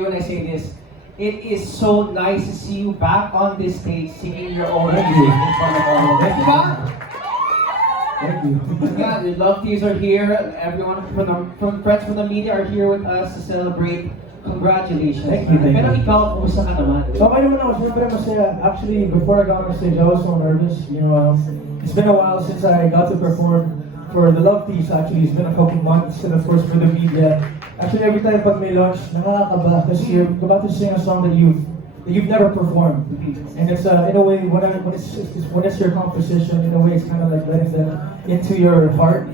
When I say this, it is so nice to see you back on this stage singing your own music in front of all of us. Diba? Thank you. Yeah, the Love Teas are here. Everyone from friends from the media are here with us to celebrate. Congratulations. Thank you. Pero ikaw, kumusta ka naman? Okay naman ako, syempre masaya. Actually, before I got on stage, I was so nervous. It's been a while since I got to perform for the Love Teas. Actually, it's been a couple months, and of course for the media. Actually, every time pag may launch, nakakakaba kasi you're about to sing a song that you've never performed. And it's in a way, when it's your composition, in a way, it's kind of like letting them into your heart.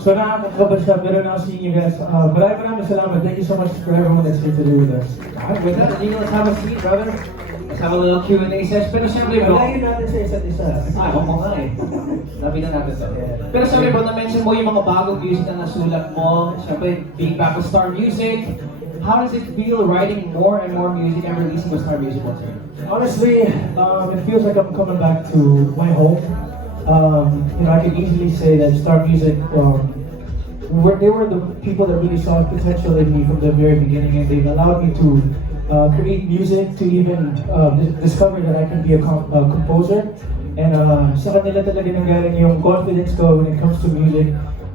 So nakakakaba siya, pero now seeing you guys, maraming salamat. Thank you so much for everyone that's here today with us. With that, let's have a seat, brother. Let's have a little Q&A session. Pero syempre, bro. Palayin natin sa isa't isa. Huwag mo nga eh. Sabi na natin to. Pero syempre, bro, na-mention mo yung mga bagong music na nasulat mo. Syempre, being back with Star Music. How does it feel writing more and more music and releasing with Star Music? Honestly, it feels like I'm coming back to my home. I can easily say that Star Music, they were the people that really saw potential in me from the very beginning, and they've allowed me to create music, to even discover that I can be a composer. And sa kanila talaga nanggaling yung confidence ko when it comes to music.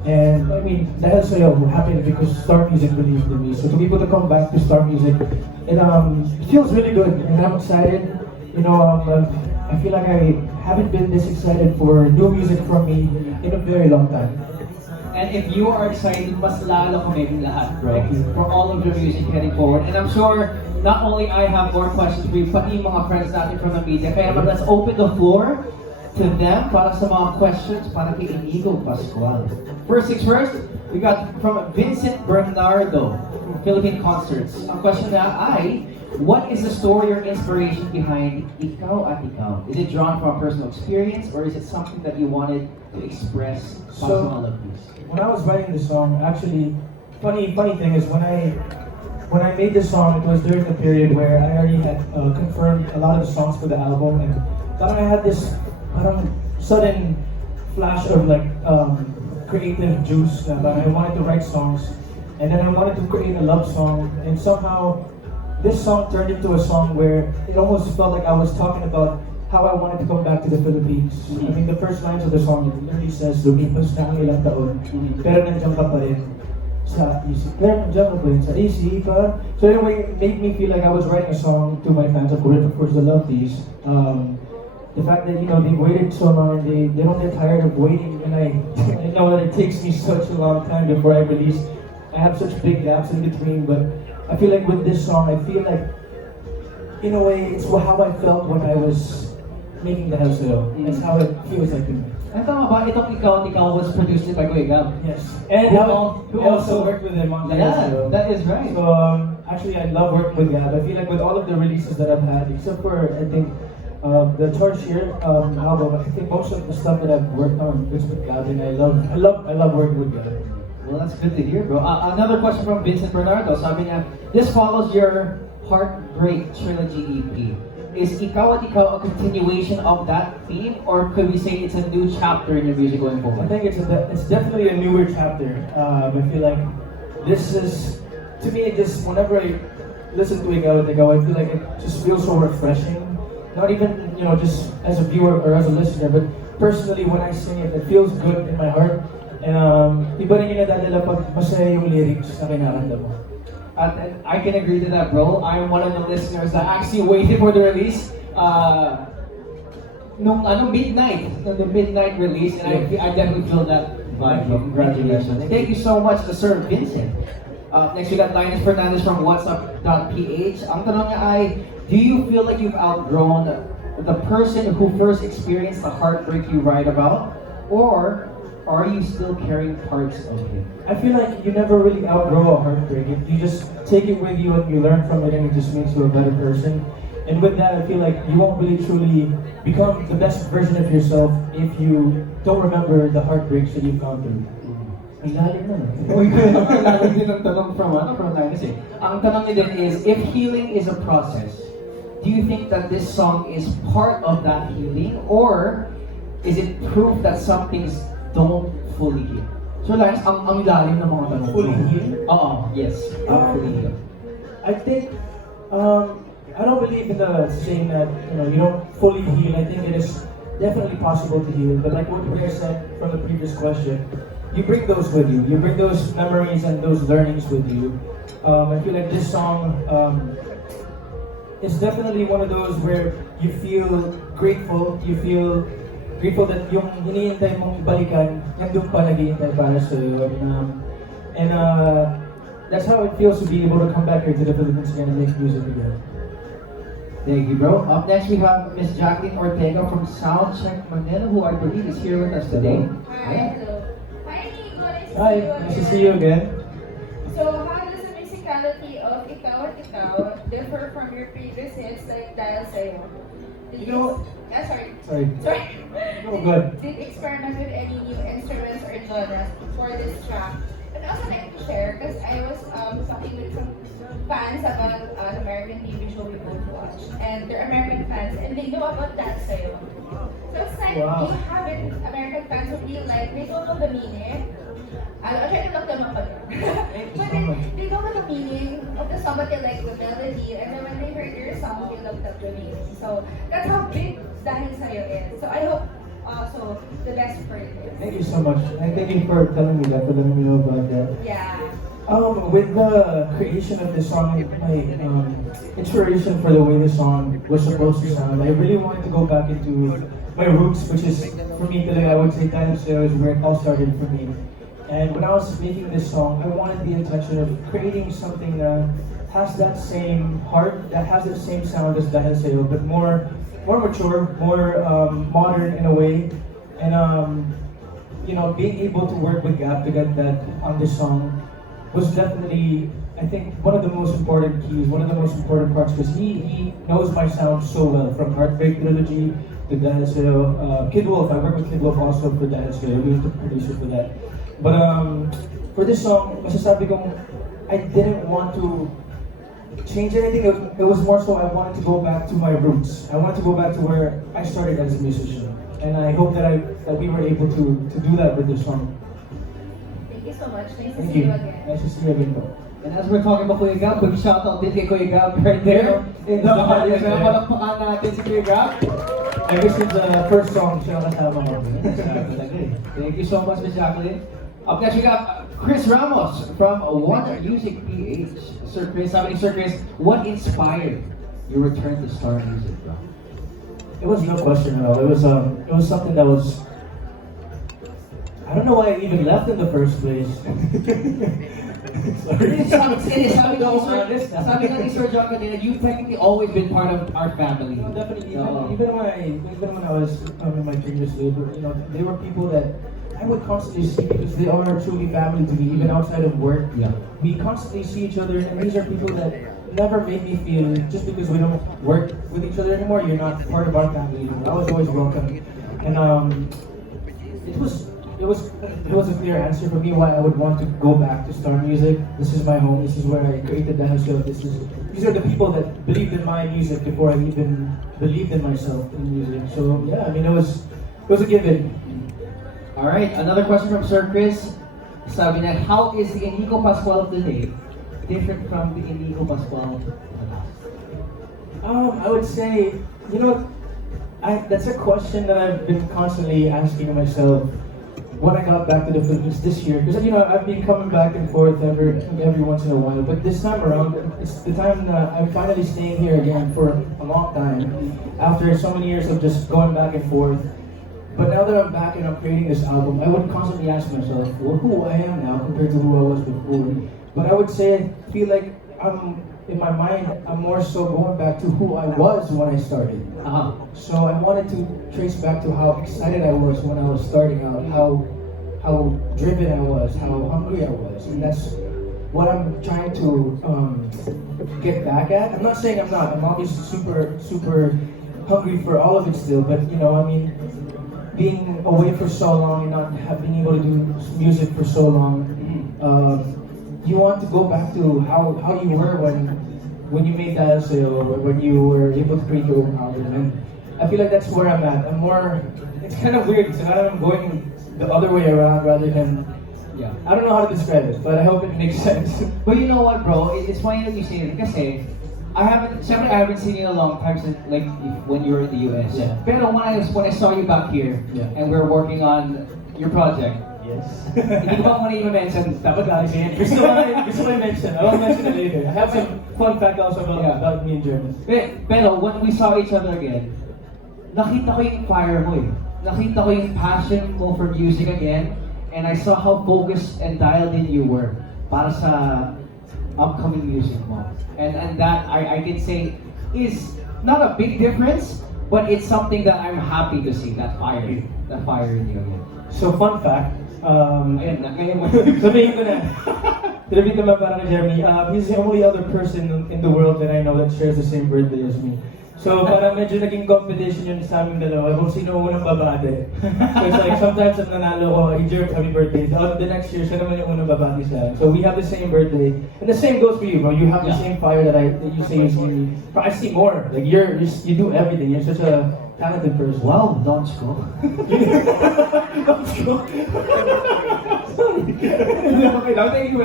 And I mean, dahil sa'yo, I'm happy because Star Music believed in me. So to be able to come back to Star Music, it feels really good, and I'm excited. I feel like I haven't been this excited for new music from me in a very long time. And if you are excited, mas lalo kami lahat, bro, for all of your music heading forward. And I'm sure not only I have more questions for you, pati yung mga friends natin from the media. Kaya naman, let's open the floor to them para sa mga questions para kay Inigo Pascual. First things first, we got from Vincent Bernardo from Philippine Concerts. Ang question na ay, what is the story or inspiration behind Ikaw at Ikaw? Is it drawn from a personal experience or is it something that you wanted to express para sa mga love teas? When I was writing the song, actually, funny thing is when I made this song, it was during the period where I already had confirmed a lot of the songs for the album, and I had this sudden flash of creative juice that I wanted to write songs, and then I wanted to create a love song, and somehow this song turned into a song where it almost felt like I was talking about how I wanted to come back to the Philippines. I mean, the first lines of the song, it literally says, lumipas na ang ilang taon, pero nandiyan ka pa rin sa isip. Pero nandiyan ka pa rin sa isipan. So anyway, it made me feel like I was writing a song to my fans, of course, the Love Teas. The fact that, they waited so long, they don't get tired of waiting, and I know that it takes me such a long time before I release. I have such big gaps in between, but I feel like with this song, I feel like, in a way, it's how I felt when I was making the house show. That's how it feels like to me. Ang tama ba, itong Ikaw at Ikaw was produced by Kuya Gab? Yes. And who also worked with him on the house show. That is right. So, actually, I love working with Gab. I feel like with all of the releases that I've had, except for, I think, the Torch Year album, I think most of the stuff that I've worked on is with Gab, and I love working with Gab. Well, that's good to hear, bro. Another question from Vincent Bernardo. Sabi niya, this follows your Heartbreak Trilogy EP. Is Ikaw at Ikaw a continuation of that theme, or could we say it's a new chapter in your music going forward? I think it's definitely a newer chapter. I feel like this is, to me, whenever I listen to Ikaw at Ikaw, I feel like it just feels so refreshing. Not even, just as a viewer or as a listener, but personally when I sing it, it feels good in my heart. And iba rin yung nadadala pag masaya yung lyrics na kinakanta mo. And I can agree to that, bro. I'm one of the listeners that actually waited for the release. Nung the midnight release, and I definitely feel that vibe. Congratulations. Thank you so much to Sir Vincent. Next, we got Linus Fernandez from WhatsApp.ph. Ang tanong niya ay, do you feel like you've outgrown the person who first experienced the heartbreak you write about? Or are you still carrying parts of it? I feel like you never really outgrow a heartbreak. You just take it with you and you learn from it, and it just makes you a better person. And with that, I feel like you won't really truly become the best version of yourself if you don't remember the heartbreaks that you've gone through. Ang lalim na. Uy, lalim din ang tanong from Linus eh. Ang tanong niya din is, if healing is a process, do you think that this song is part of that healing, or is it proof that some things don't fully heal? So Lance, ang lalim ng mga tanong. Fully heal? Oo, yes. Fully heal. I think I don't believe in the saying that you don't fully heal. I think it is definitely possible to heal. But like what Rhea said from the previous question, you bring those with you. You bring those memories and those learnings with you. I feel like this song is definitely one of those where you feel grateful. You feel grateful that yung hinihintay mong balikan, nandun pa naghihintay para sa'yo. And that's how it feels to be able to come back here to the Philippines again and make music again. Thank you, bro. Up next, we have Miss Jacqueline Ortega from Soundcheck Manila, who I believe is here with us today. Hi, hello. Hi, Nico. Hi, nice to see you again. So, how does the musicality of Ikaw at Ikaw differ from your previous hits like Dahil Sa'yo? Did You know- Yeah, sorry. Sorry. Sorry. No, good. Did experiment with any new instruments or genres for this track? And also, like to share, because I was talking with some fans about an American TV show we both watch. And they're American fans, and they know about Dahil Sa'yo. So it's like, Wow. you have American fans who feel like they don't know the meaning. I'll try to look them up again. But they don't know the meaning of the song, but they like the melody. And then when they heard your song, they looked up the meaning. So that's how big Dahil Sa'yo is. So I hope also the best for you. Thank you so much. And thank you for telling me that, for letting me know about that. Yeah. With the creation of this song, my inspiration for the way the song was supposed to sound, I really wanted to go back into my roots, which is, for me today, I would say Dahil Sa'yo is where it all started for me. And when I was making this song, I wanted the intention of creating something that has that same heart, that has the same sound as Dahil Sa'yo, but more mature, more modern in a way. And being able to work with Gab to get that on this song was definitely, I think, one of the most important keys, one of the most important parts, because he knows my sound so well, from Heartbreak Trilogy to Dahil Sa'yo. Kid Wolf, I worked with Kid Wolf also for Dahil Sa'yo. He was the producer for that. But for this song, masasabi kong I didn't want to change anything. It was more so I wanted to go back to my roots. I wanted to go back to where I started as a musician. And I hope that we were able to do that with this song. Thank you so much. Nice to Thank see you. you again. Nice to see you again, bro. And as we're talking about Kuya Gab, quick shoutout din kay Kuya Gab right there. In the audience, palakpakan natin si Kuya Gab. Ever since the first song, siya ang kasama ko. Thank you so much, Miss Jacqueline. Up next, we got Chris Ramos from Wonder Music PH. Sir Chris, what inspired your return to Star Music, bro? It was no question at all. It was something that was. I don't know why I even left in the first place. Sorry. Sabi nga ni Sir John kanina, you've technically always been part of our family. Definitely, No. even when I was in my previous labor, they were people that I would constantly see because they are truly family to me, even outside of work. Yeah. We constantly see each other, and these are people that never made me feel just because we don't work with each other anymore, you're not part of our family anymore. I was always welcome, and it was a clear answer for me why I would want to go back to Star Music. This is my home. This is where I created Dahil Sa'yo. These are the people that believed in my music before I even believed in myself in music. So yeah, I mean it was a given. All right, another question from Sir Chris. Sabi na, how is the Inigo Pascual of today different from the Inigo Pascual of the past? I would say, that's a question that I've been constantly asking myself when I got back to the Philippines this year. Because, I've been coming back and forth every once in a while. But this time around, it's the time that I'm finally staying here again for a long time. After so many years of just going back and forth. But now that I'm back and I'm creating this album, I would constantly ask myself, well, who I am now compared to who I was before. But I would say I feel like in my mind, I'm more so going back to who I was when I started. Uh-huh. So I wanted to trace back to how excited I was when I was starting out, how driven I was, how hungry I was, and that's what I'm trying to get back at. I'm not saying I'm not. I'm obviously super hungry for all of it still, but being away for so long and not being able to do music for so long, you want to go back to how you were when you made Dahil Sa'yo, or when you were able to create your own album. And I feel like that's where I'm at. It's kind of weird because I'm going the other way around rather than, I don't know how to describe it, but I hope it makes sense. But you know what, bro? It's funny that you say it kasi I haven't seen you in a long time since like when you were in the US. Yeah. Pero when I saw you back here Yeah. and we're working on your project, Yes. hindi ko ba muna i-mention? Dapat guys, gusto ko i-mention. I will mention it later. I have some fun fact also about me and German. Pero when we saw each other again, nakita ko yung fire mo eh. Nakita ko yung passion mo for music again, and I saw how focused and dialed in you were para sa upcoming music mo. And that I can say is not a big difference, but it's something that I'm happy to see, that fire in you again. So fun fact, Ayun na, ngayon mo. sabihin ko na. Tinabit naman para kay Jeremy. He's the only other person in the world that I know that shares the same birthday as me. So parang medyo naging competition yun sa aming dalawa kung sino unang babate. So it's like sometimes ang nanalo ko, hey Jeremy, happy birthday. The next year, siya naman yung unang babate sa akin. So we have the same birthday. And the same goes for you, bro. You have the same fire that you say you see me. But I see more. Like you do everything. You're such a talented person. Wow, launch ko. Let's go. Okay lang. Thank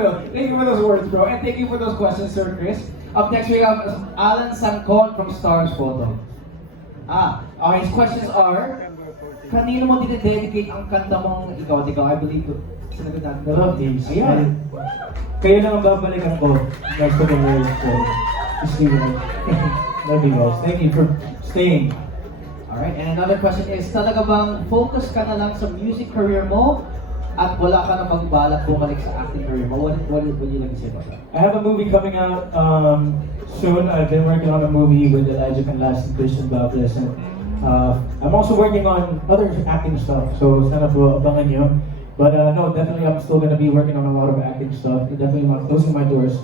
you for those words, bro. And thank you for those questions, Sir Chris. Up next, we have Alan Sancon from Stars Photo. His questions are, kanino mo dinededicate ang kanta mong Ikaw, I believe, sinagot natin. I love these. Ayan. Kayo lang ang babalikan ko. Next to the world. So, just leave it. Love you guys. Thank you for staying. Alright, and another question is, talaga bang focus ka na lang sa music career mo at wala ka na magbalak bumalik sa acting career mo? What you like to say about that? I have a movie coming out soon. I've been working on a movie with Elijah Canlas and Christian Bables. And I'm also working on other acting stuff. So sana po abangan nyo. But no, definitely I'm still gonna be working on a lot of acting stuff. Definitely not closing my doors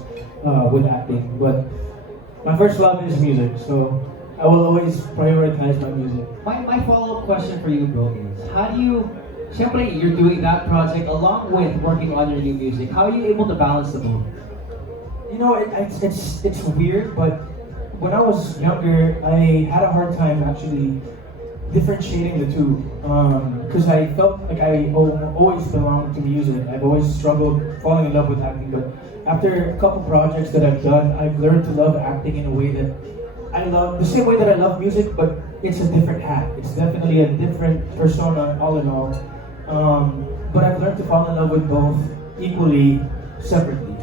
with acting. But my first love is music. So I will always prioritize my music. My follow-up question for you, bro, is how do you, siyempre, you're doing that project along with working on your new music. How are you able to balance the both? You know, it's weird, but when I was younger, I had a hard time actually differentiating the two. Because I felt like I always belonged to music. I've always struggled falling in love with acting, but after a couple projects that I've done, I've learned to love acting in a way that I love, the same way that I love music, but it's a different hat. It's definitely a different persona, all in all. But I've learned to fall in love with both equally, separately.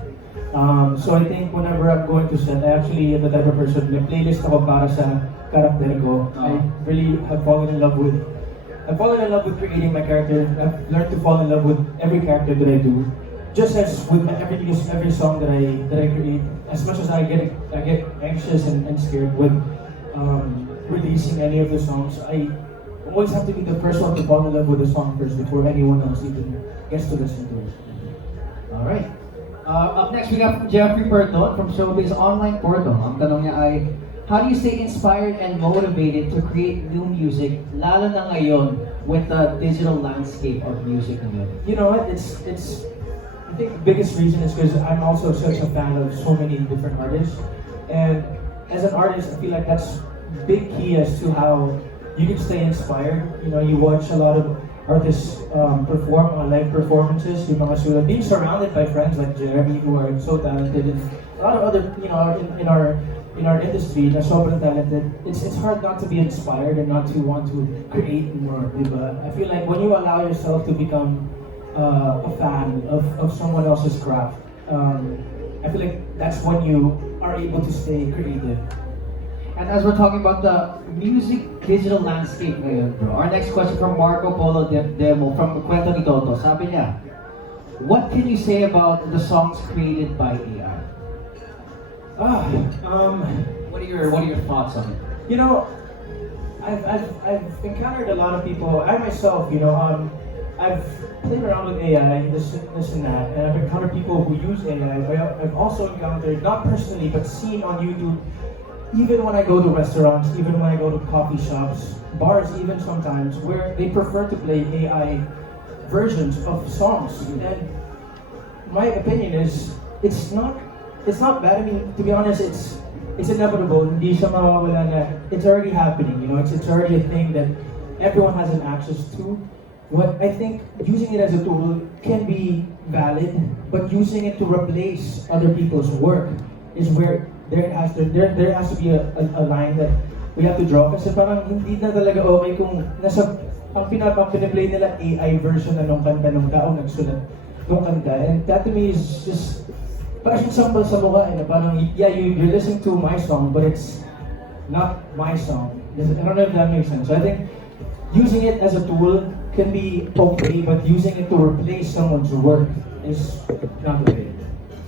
So I think whenever I'm going to set, I actually am the type of person, may playlist ako para sa karakter ko. I really have fallen in love with creating my character. I've learned to fall in love with every character that I do. Just as with every song that I create, as much as I get anxious and scared with releasing any of the songs, I always have to be the first one to fall in love with the song first before anyone else even gets to listen to it. Alright. Up next, we got Jeffrey Burton from Showbiz Online Portal. Ang tanong niya ay, how do you stay inspired and motivated to create new music, lalo na ngayon with the digital landscape of music ngayon? You know what? I think the biggest reason is because I'm also such a fan of so many different artists, and as an artist, I feel like that's big key as to how you can stay inspired. You know, you watch a lot of artists perform on live performances. Yung mga sulat, being surrounded by friends like Jeremy who are so talented, and a lot of other, you know, in our industry na sobrang talented. It's hard not to be inspired and not to want to create more, diba? I feel like when you allow yourself to become a fan of someone else's craft, I feel like that's when you are able to stay creative. And as we're talking about the music digital landscape ngayon, bro, our next question from Marco Polo Demo from Kwento ni Toto. Sabi niya, what can you say about the songs created by AI? What are your thoughts on it? You know, I've encountered a lot of people. I myself, you know, I've played around with AI, this and that, and I've encountered people who use AI. I've also encountered, not personally, but seen on YouTube, even when I go to restaurants, even when I go to coffee shops, bars even sometimes, where they prefer to play AI versions of songs. And my opinion is, it's not bad. I mean, to be honest, it's inevitable. Hindi siya mawawala na. It's already happening, you know, it's already a thing that everyone has an access to. What I think using it as a tool can be valid, but using it to replace other people's work is where there has to be a line that we have to draw kasi parang hindi na talaga okay kung ang piniplay nila AI version na nung kanta nung taong nagsulat nung kanta. And that to me is just parang siyang sambal sa mukha na parang yeah, you're listening to my song but it's not my song. I don't know if that makes sense. So I think using it as a tool can be okay, but using it to replace someone's work is not okay.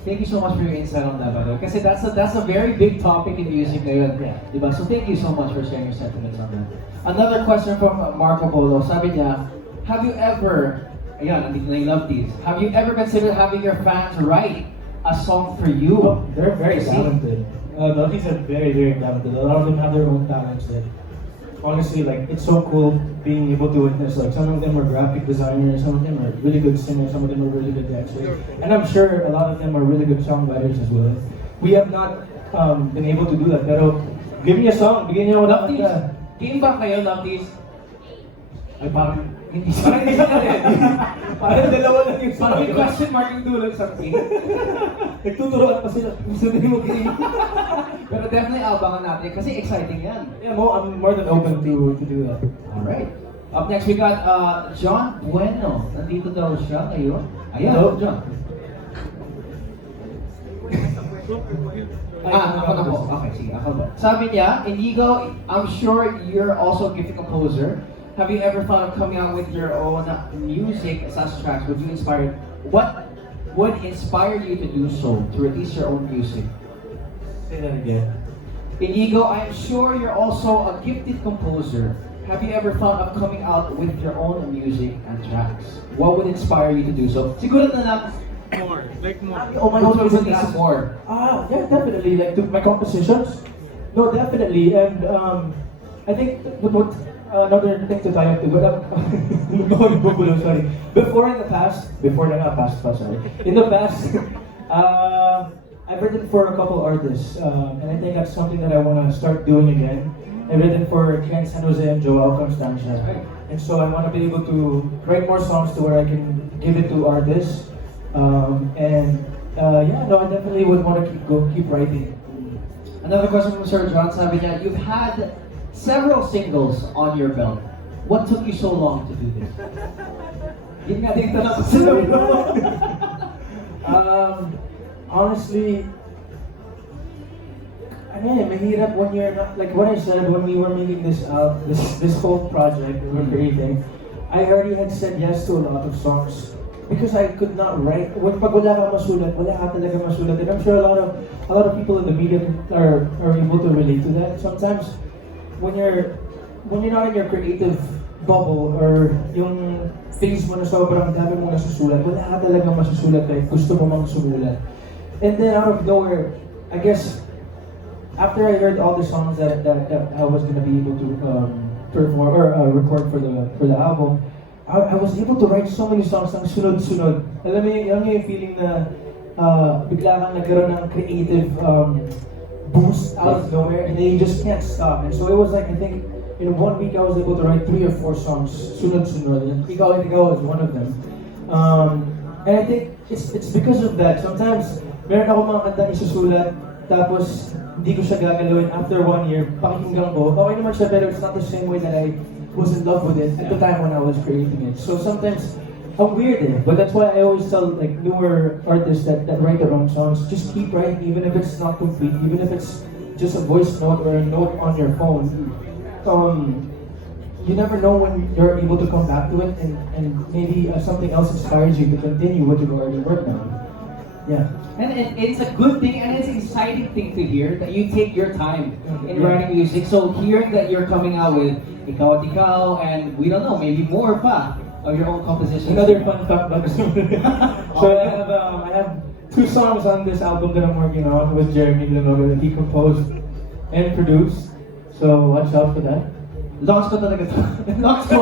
Thank you so much for your insight on that, by the way. Kasi that's a very big topic in music ngayon. Diba? So thank you so much for sharing your sentiments on that. Another question from Marco Polo. Sabi niya, have you ever, ayan, nandito na yung love teams. Have you ever considered having your fans write a song for you? Oh, they're very See? talented. The ladies are very, very talented. A lot of them have their own talents that honestly, like, it's so cool being able to witness. Like, some of them are graphic designers, some of them are really good singers, some of them are really good dancers. And I'm sure a lot of them are really good songwriters as well. We have not been able to do that, pero give me a song, bigyan niyo ako ng Love teams? kanta. Game ba kayo, love teams? Ay, parang hindi sa rin. Parang dalawa lang yung Parang may song. question mark yung dulo sa team. Nagtuturoan pa sila. Gusto nila mag-game. Pero definitely abangan natin kasi exciting yan. Yeah, I'm more than open to do that. Alright. Up next, we got John Bueno. Nandito daw siya ngayon. Ayan, Hello. John. Ako na po. Okay, sige, ako ba. Sabi niya, Inigo, I'm sure you're also a gifted composer. Have you ever thought of coming out with your own music such tracks? What would inspire you to do so, to release your own music? Say that again. Inigo, I'm sure you're also a gifted composer. Have you ever thought of coming out with your own music and tracks? What would inspire you to do so? Siguro na lang, More, like more. Oh, my own to music release is more. Yeah, definitely. Like to my compositions. No, definitely. And I think another thing to tie up to, sorry. Before in the past, sorry. In the past, I've written for a couple artists, and I think that's something that I want to start doing again. I've written for Ken San Jose and Joao Constancia, and so I want to be able to write more songs to where I can give it to artists. Yeah, no, I definitely would want to keep writing. Another question from Sir John. Sabi niya, you've had several singles on your belt. What took you so long to do this? Yun nga din tanong ko sa Honestly, mahirap when you're not, like what I said when we were making this whole project we were creating. I already had said yes to a lot of songs because I could not write. Pag wala ka masulat, wala ka talaga masulat. And I'm sure a lot of people in the media are able to relate to that. Sometimes when you're not in your creative bubble or yung phase mo na sobrang dami mong nasusulat, wala ka talagang masusulat kahit gusto mo mang sumulat. And then out of nowhere, I guess, after I heard all the songs that I was gonna be able to perform or record for the album, I was able to write so many songs ng sunod-sunod. Alam mo yung feeling na bigla kang nagkaroon ng creative boost out of nowhere and then you just can't stop. And so it was like, I think, in 1 week I was able to write 3 or 4 songs sunod-sunod. And Ikaw was one of them. And I think it's because of that. Sometimes, meron ako mga kantang isusulat, tapos hindi ko siya gagalawin after 1 year, pakinggan ko. Okay naman siya, pero it's not the same way that I was in love with it at the time when I was creating it. So sometimes, I'm weird but that's why I always tell like newer artists that write their own songs, just keep writing even if it's not complete, even if it's just a voice note or a note on your phone. You never know when you're able to come back to it and maybe something else inspires you to continue what you've already worked on. Yeah. And it's a good thing and it's an exciting thing to hear that you take your time in writing music. So hearing that you're coming out with Ikaw at Ikaw and we don't know, maybe more pa of your own compositions. Another fun fact about this. So I have 2 songs on this album that I'm working on with Jeremy Villanueva that he composed and produced. So watch out for that. Launch ko talaga to. Launch ko.